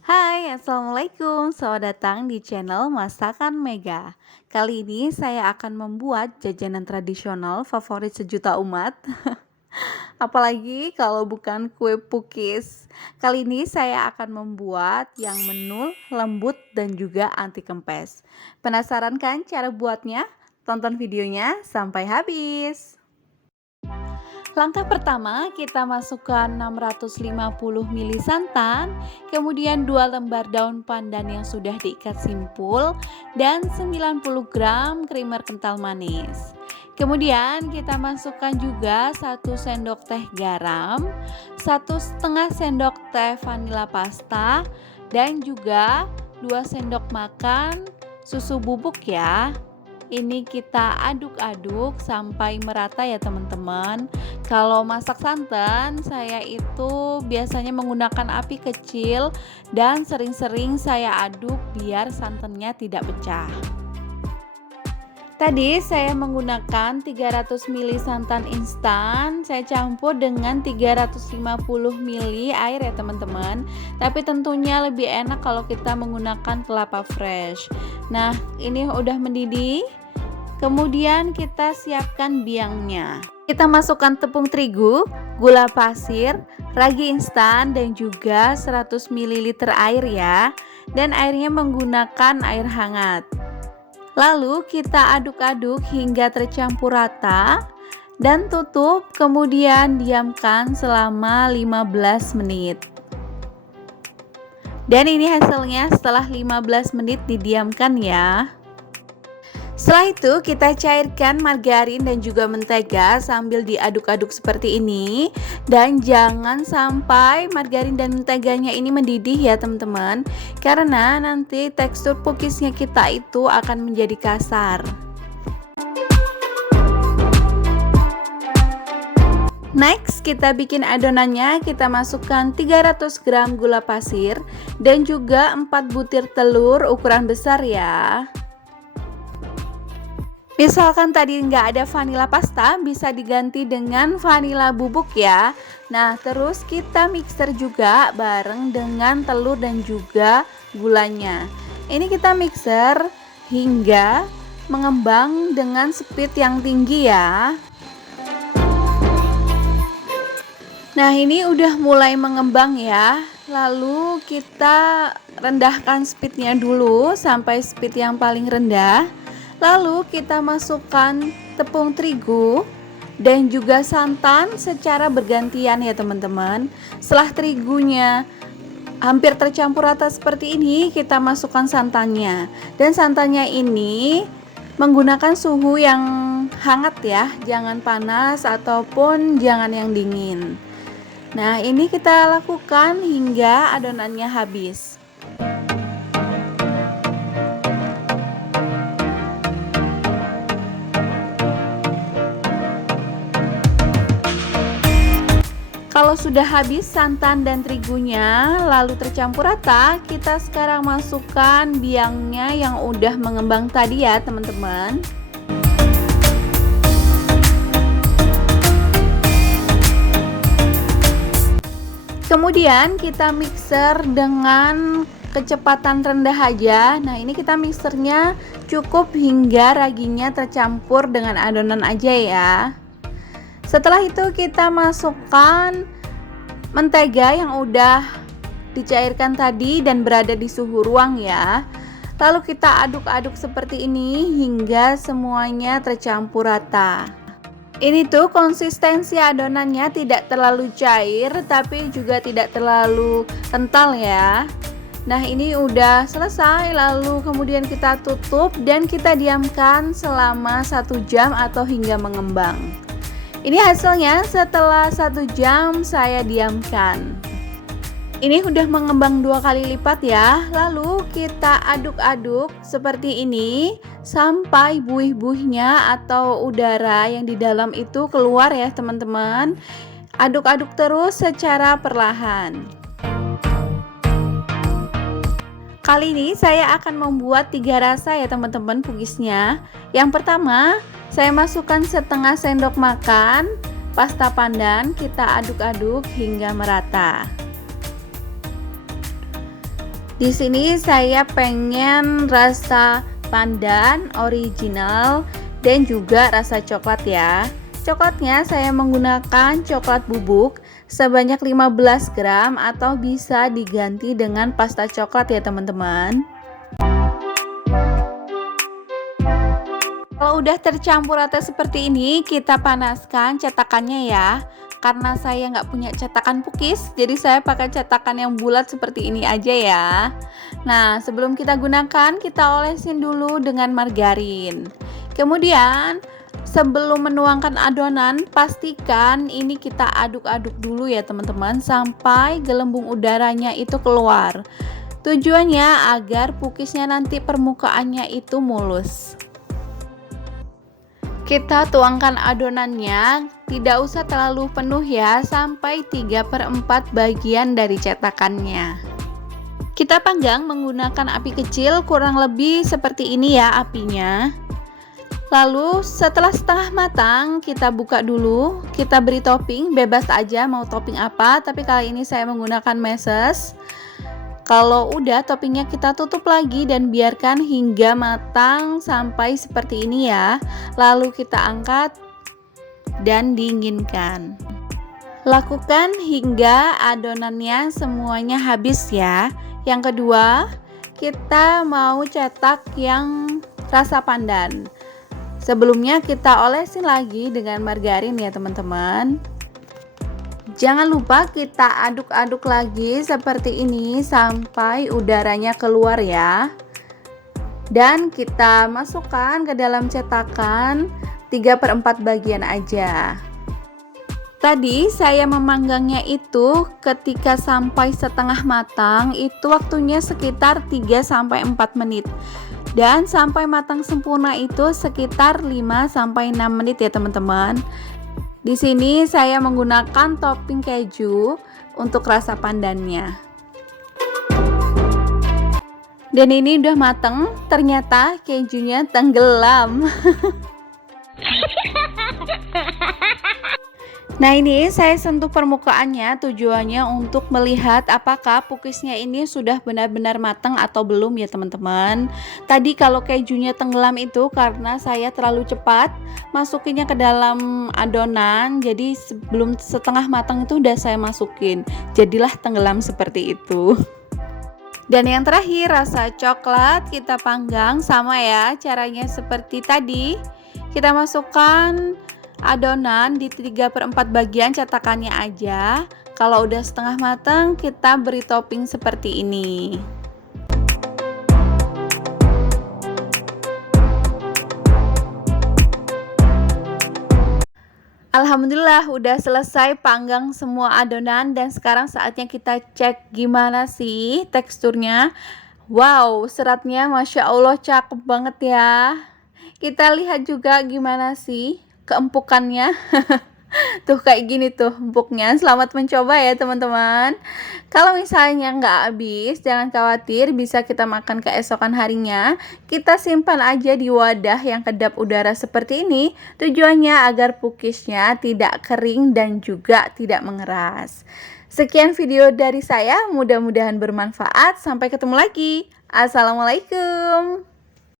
Hai, Assalamualaikum. Selamat datang di channel Masakan Mega. Kali ini saya akan membuat jajanan tradisional favorit sejuta umat. Apalagi kalau bukan kue pukis. Kali ini saya akan membuat yang menul, lembut, dan juga anti kempes. Penasaran kan cara buatnya? Tonton videonya sampai habis. Langkah pertama, kita masukkan 650 ml santan, kemudian 2 lembar daun pandan yang sudah diikat simpul, dan 90 gram creamer kental manis. Kemudian kita masukkan juga 1 sendok teh garam, 1,5 sendok teh vanila pasta, dan juga 2 sendok makan susu bubuk ya. Ini kita aduk-aduk sampai merata ya teman-teman. Kalau masak santan, saya itu biasanya menggunakan api kecil dan sering-sering saya aduk biar santannya tidak pecah. Tadi saya menggunakan 300 ml santan instan, saya campur dengan 350 ml air ya teman-teman. Tapi tentunya lebih enak kalau kita menggunakan kelapa fresh. Nah, ini udah mendidih. Kemudian kita siapkan biangnya. Kita masukkan tepung terigu, gula pasir, ragi instan, dan juga 100 ml air ya. Dan airnya menggunakan air hangat. Lalu kita aduk-aduk hingga tercampur rata dan tutup, kemudian diamkan selama 15 menit. Dan ini hasilnya setelah 15 menit didiamkan ya. Setelah itu kita cairkan margarin dan juga mentega sambil diaduk-aduk seperti ini. Dan jangan sampai margarin dan menteganya ini mendidih ya teman-teman, karena nanti tekstur pukisnya kita itu akan menjadi kasar. Next, kita bikin adonannya. Kita masukkan 300 gram gula pasir dan juga 4 butir telur ukuran besar ya. Misalkan tadi nggak ada vanila pasta, bisa diganti dengan vanila bubuk ya. Nah, terus kita mixer juga bareng dengan telur dan juga gulanya. Ini kita mixer hingga mengembang dengan speed yang tinggi ya. Nah, ini udah mulai mengembang ya. Lalu kita rendahkan speednya dulu sampai speed yang paling rendah. Lalu kita masukkan tepung terigu dan juga santan secara bergantian ya teman-teman. Setelah terigunya hampir tercampur rata seperti ini, kita masukkan santannya. Dan santannya ini menggunakan suhu yang hangat ya, jangan panas ataupun jangan yang dingin. Nah, ini kita lakukan hingga adonannya habis. Kalau sudah habis santan dan terigunya lalu tercampur rata, kita sekarang masukkan biangnya yang udah mengembang tadi ya teman-teman. Kemudian kita mixer dengan kecepatan rendah aja. Nah, ini kita mixernya cukup hingga raginya tercampur dengan adonan aja ya. Setelah itu kita masukkan mentega yang udah dicairkan tadi dan berada di suhu ruang ya. Lalu kita aduk-aduk seperti ini hingga semuanya tercampur rata. Ini tuh konsistensi adonannya tidak terlalu cair tapi juga tidak terlalu kental ya. Nah, ini udah selesai, lalu kemudian kita tutup dan kita diamkan selama 1 jam atau hingga mengembang. Ini hasilnya setelah 1 jam saya diamkan. Ini udah mengembang 2 kali lipat ya. Lalu kita aduk-aduk seperti ini sampai buih-buihnya atau udara yang di dalam itu keluar ya teman-teman. Aduk-aduk terus secara perlahan. Kali ini saya akan membuat 3 rasa ya teman-teman pukisnya. Yang pertama, saya masukkan setengah sendok makan pasta pandan, kita aduk-aduk hingga merata. Di sini saya pengen rasa pandan original dan juga rasa coklat ya. Coklatnya saya menggunakan coklat bubuk sebanyak 15 gram atau bisa diganti dengan pasta coklat ya teman-teman. Kalau udah tercampur rata seperti ini, kita panaskan cetakannya ya. Karena saya nggak punya cetakan pukis, jadi saya pakai cetakan yang bulat seperti ini aja ya. Nah, sebelum kita gunakan, kita olesin dulu dengan margarin. Kemudian, sebelum menuangkan adonan, pastikan ini kita aduk-aduk dulu ya teman-teman, sampai gelembung udaranya itu keluar. Tujuannya agar pukisnya nanti permukaannya itu mulus. Kita tuangkan adonannya, tidak usah terlalu penuh ya, sampai 3/4 bagian dari cetakannya. Kita panggang menggunakan api kecil, kurang lebih seperti ini ya apinya. Lalu setelah setengah matang, kita buka dulu, kita beri topping, bebas aja mau topping apa, tapi kali ini saya menggunakan meses. Kalau udah, toppingnya kita tutup lagi dan biarkan hingga matang sampai seperti ini ya. Lalu kita angkat dan dinginkan. Lakukan hingga adonannya semuanya habis ya. Yang kedua, kita mau cetak yang rasa pandan. Sebelumnya kita olesin lagi dengan margarin ya teman-teman. Jangan lupa kita aduk-aduk lagi seperti ini sampai udaranya keluar ya. Dan kita masukkan ke dalam cetakan 3/4 bagian aja. Tadi saya memanggangnya itu ketika sampai setengah matang, itu waktunya sekitar 3-4 menit. Dan sampai matang sempurna itu sekitar 5-6 menit ya teman-teman. Di sini saya menggunakan topping keju untuk rasa pandannya. Dan ini udah mateng, ternyata kejunya tenggelam. Nah, ini saya sentuh permukaannya, tujuannya untuk melihat apakah pukisnya ini sudah benar-benar matang atau belum ya teman-teman. Tadi kalau kejunya tenggelam itu karena saya terlalu cepat masukinnya ke dalam adonan, jadi sebelum setengah matang itu udah saya masukin, jadilah tenggelam seperti itu. Dan yang terakhir, rasa coklat kita panggang sama ya, caranya seperti tadi. Kita masukkan adonan di 3/4 bagian cetakannya aja. Kalau udah setengah matang, kita beri topping seperti ini. Alhamdulillah udah selesai panggang semua adonan, dan sekarang saatnya kita cek gimana sih teksturnya. Wow, seratnya Masya Allah cakep banget ya. Kita lihat juga gimana sih keempukannya. Tuh kayak gini tuh empuknya. Selamat mencoba ya teman-teman. Kalau misalnya nggak habis, jangan khawatir, bisa kita makan keesokan harinya. Kita simpan aja di wadah yang kedap udara seperti ini. Tujuannya agar pukisnya tidak kering dan juga tidak mengeras. Sekian video dari saya, mudah-mudahan bermanfaat. Sampai ketemu lagi. Assalamualaikum.